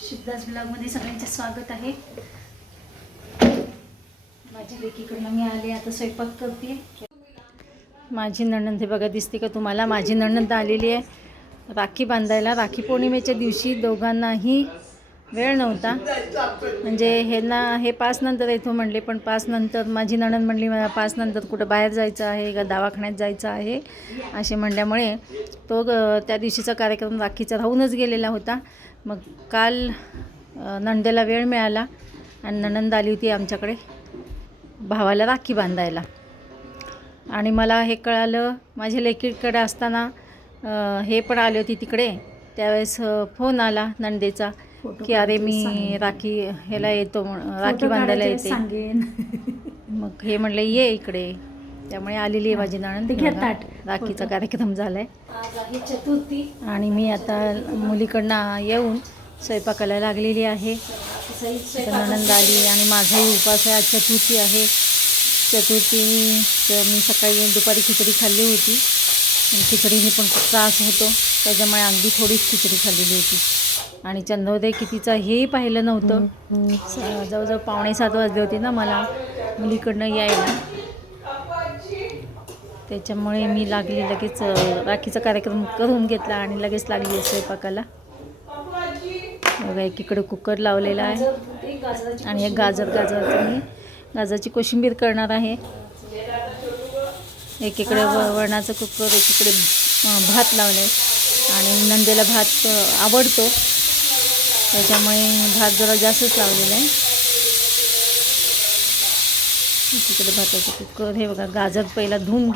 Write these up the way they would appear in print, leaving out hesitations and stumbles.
शिवदास ब्लॉगमध्ये सगळ्यांचे स्वागत आहे। माझ्या लेकीकडनं मी आले, आता स्वयंपाक करते। माझी नणंद हे बघा, दिसते का तुम्हाला? माझी नणंद आलेली आहे राखी बांधायला। राखी पौर्णिमेच्या दिवशी दोघांनाही वेळ नव्हता, म्हणजे हे 5 नंतर येतो म्हणले, पण 5 नंतर माझी नणंद म्हणली मला 5 नंतर कुठं बाहेर जायचं आहे का दवाखान्यात जायचं आहे असे म्हणल्यामुळे तो त्या दिवशीचा कार्यक्रम राखीचा राहूनच गेलेला होता। मग काल नणंदेला वेळ मिळाला आणि नणंद आली होती आमच्याकडे भावाला राखी बांधायला। आणि मला हे कळालं माझ्या लेकीकडे असताना, हे पण आले होते तिकडे, त्यावेळेस फोन आला नणंदेचा की अरे मी राखी ह्याला येतो, राखी बांधायला येते। मग हे म्हणले ये इकडे, त्यामुळे आलेली आहे माझी नणंद। राखीचा कार्यक्रम झालाय, आज आहे चतुर्थी आणि मी आता मुलीकडनं येऊन स्वयंपाकाला लागलेली आहे। नणंद आली आणि माझाही उपवास आहे, आज चतुर्थी आहे। चतुर्थी मी सकाळी दुपारी खिचडी खाल्ली होती, खिचडीने पण खूप त्रास होतो, त्याच्यामुळे अगदी थोडीच खिचडी खाल्लेली होती। आणि चंद्रोदय कितीचा हेही पाहिलं नव्हतं, जवळजवळ 6:45 वाजले होते ना मला मुलीकडनं यायला, त्याच्यामुळे मी लागली लगेच राखीचा कार्यक्रम करून घेतला आणि लगेच लागली स्वयंपाकाला। बघा एकीकडे कुकर लावलेला आहे आणि एक गाजराची कोशिंबीर करणार आहे। एकीकडे वरणाचं कुकर, एकीकडे भात लावले आणि नंदेला भात आवडतो, त्याच्यामुळे भात जरा जास्तच लावलेला आहे। एकीकडे भाताचं कुकर, हे बघा गाजर पहिला धुवून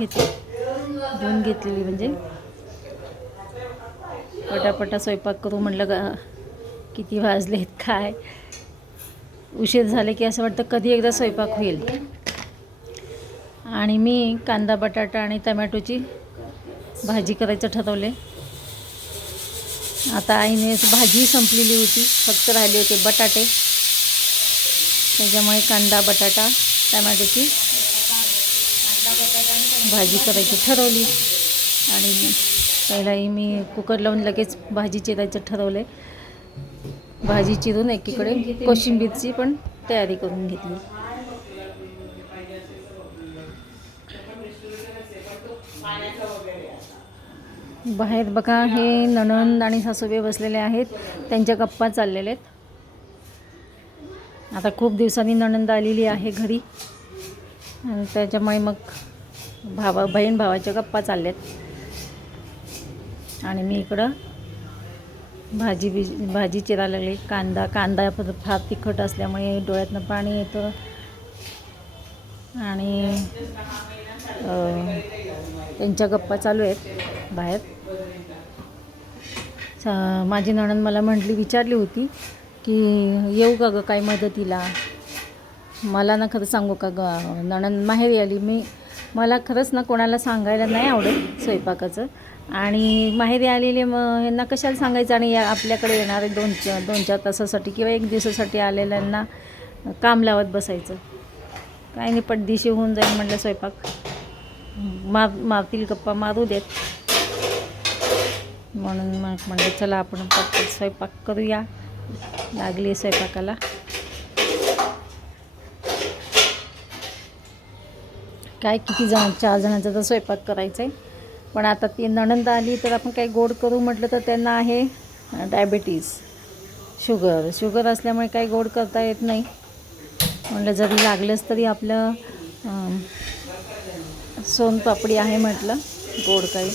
घेतलेली, म्हणजे पटापटा स्वयंपाक करू म्हटलं। किती वाजलेत काय, उशीर झाले की असं वाटतं कधी एकदा स्वयंपाक होईल। आणि मी कांदा बटाटा आणि टमॅटोची भाजी करायचं ठरवले। आता आईने भाजी संपलेली होती, फक्त राहिले होते बटाटे, त्याच्यामुळे कांदा बटाटा टमॅटोची भाजी करायची ठरवली। आणि पहिलाही मी कुकर लावून लगेच भाजी चिरायचं ठरवले। भाजी चिरून एकीकडे कोशिंबीरची पण तयारी करून घेतली। बाहेर बघा हे नणंद आणि सासूबाई बसलेले आहेत, त्यांच्या गप्पा चाललेल्या आहेत। आता खूप दिवसांनी नणंद आलेली आहे घरी आणि त्याच्यामुळे मग बहीण भावाच्या गप्पा चालल्यात। आणि मी इकडं भाजी चिरायला लागली। कांदा फार तिखट असल्यामुळे डोळ्यातनं पाणी येतं आणि त्यांच्या गप्पा चालू आहेत बाहेर। माझी नणंद मला विचारली होती की येऊ का गं काय मदतीला। मला ना खरं सांगू का गं, नणंद माहेरी आली, मला खरंच ना कोणाला सांगायला नाही आवडत स्वयंपाकाचं, आणि माहेरी आलेले यांना कशाला सांगायचं, आणि आपल्याकडे येणारे 2-4 तासासाठी किंवा 1 दिवसासाठी आलेल्यांना काम लावत बसायचं, काही नाही पटदिशी होऊन जाईल म्हटलं। स्वयंपाक मारतील गप्पा मारू देत, म्हणून मग म्हटलं चला आपण पटपट स्वयंपाक करूया। लागली स्वयंपाकाला। काय किती जण, 4 जणांचा तर स्वयंपाक करायचा आहे, पण आता ती नणंद आली तर आपण काही गोड करू म्हटलं तर त्यांना आहे डायबिटीज, शुगर असल्यामुळे काही गोड करता येत नाही। म्हटलं जरी लागलंच तरी आपलं सोनपापडी आहे म्हटलं, गोड काही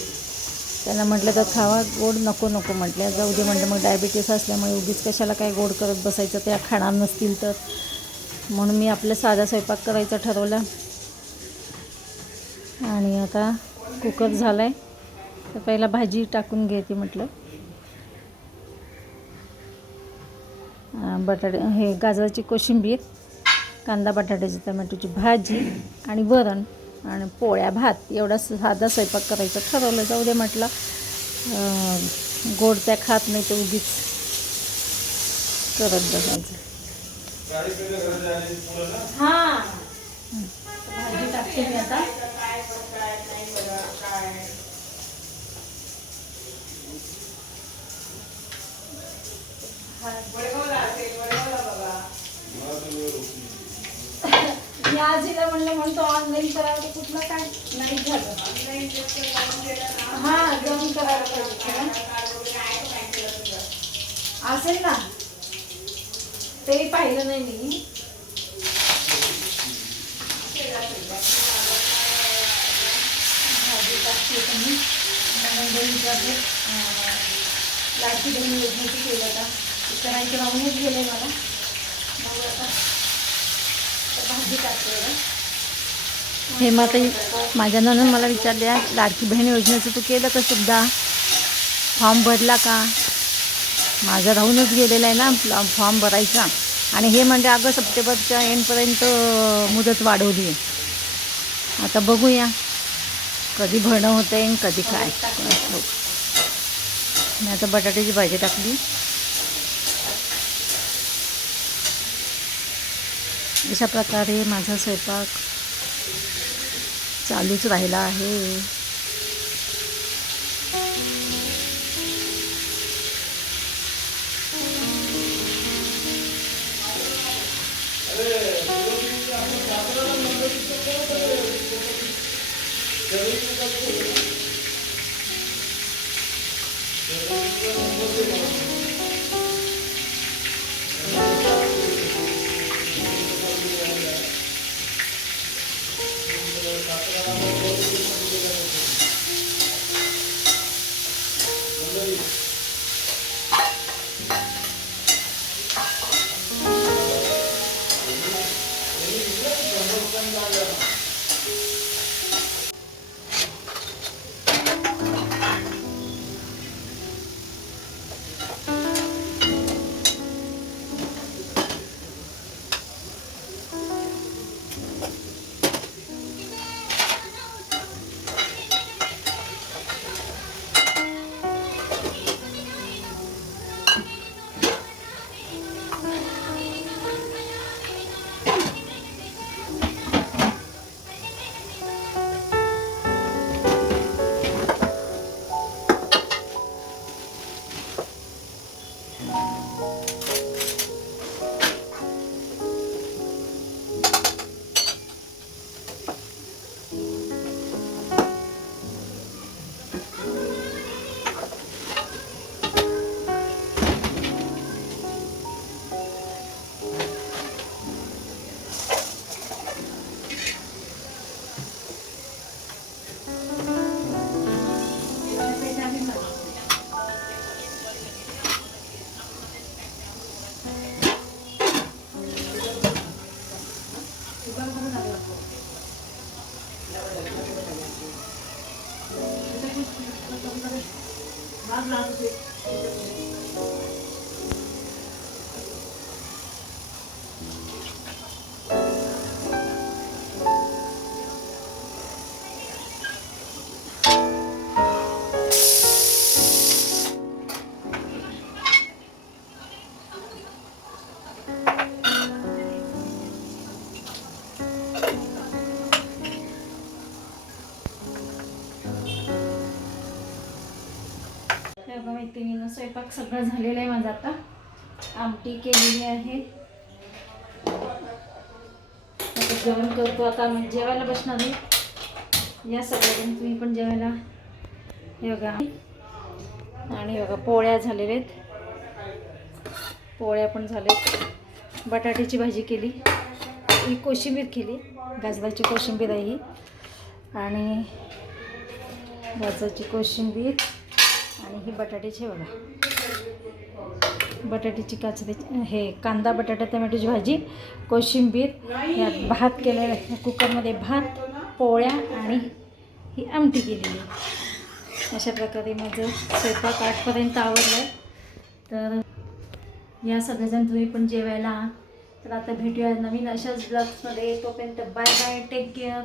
त्यांना म्हटलं तर खावा, गोड नको म्हटलं, जाऊ दे म्हटलं, मग डायबिटीस असल्यामुळे उगीच कशाला काय गोड करत बसायचं, त्या खाणार नसतील तर, म्हणून मी आपलं साधा स्वयंपाक करायचं ठरवलं। आणि आता कुकर झाला आहे तर पहिला भाजी टाकून घेते म्हटलं। हे गाजराची कोशिंबीर, कांदा बटाट्याची टमॅटोची भाजी आणि वरण आणि पोळ्या भात, एवढा साधा स्वयंपाक करायचं ठरवलं। जाऊ दे म्हटलं, गोड त्या खात नाही तर उगीच करत बसायचं। हां भाजी टाकते मी आता। म्हणलं म्हणतो ऑनलाईन करावं तर कुठलं काय नाही झालं. हां जाऊन करायला पाहिजे असेल ना, ते पाहिलं नाही मी. भाजी टाकते तुम्ही लाडकी बहीण योजनेचं केलं का इथं नाही राहूनच गेलं मला. मग आता भाजी टाकते. हे माताई माझ्या नणंद मला विचारल्या लाडकी बहीण योजनेचं तू केलं का सुद्धा, फॉर्म भरला का. माझं राहूनच गेलेलं आहे ना फॉर्म भरायचा. आणि हे म्हणजे अगं सप्टेंबरच्या एंडपर्यंत मुदत वाढवली आहे. आता बघूया कधी भरणं होतं आहे कधी काय. मी आता बटाट्याची भाजी टाकली. अशा प्रकारे माझा स्वयंपाक चालूच राहिला आहे. बघा मैत्रिणीनं स्वयंपाक सगळं झालेलं आहे माझं. आता आमटी केलेली आहे. आता जेवण करतो. आता मी जेवायला बसणार आहे. या सगळ्यांनी तुम्ही पण जेवायला. हे बघा आणि बघा पोळ्या झालेल्या आहेत. पोळ्या पण झाल्यात. बटाट्याची भाजी केली. ही कोशिंबीर केली. गाजराची कोशिंबीर आहे ही. आणि गाजराची कोशिंबीर आणि ही बटाट्याची बघा बटाट्याची काचरी हे कांदा बटाटा टोमॅटोची भाजी कोशिंबीर. यात भात केलेला आहे कुकरमध्ये. भात पोळ्या आणि ही आमटी केलेली. अशा प्रकारे माझं स्वयंपाक 8पर्यंत आवडलं आहे. तर या सगळेजण तुम्ही पण जेवायला. तर आता भेटूया नवीन अशाच ब्लॉग्समध्ये. तोपर्यंत बाय बाय, टेक केअर.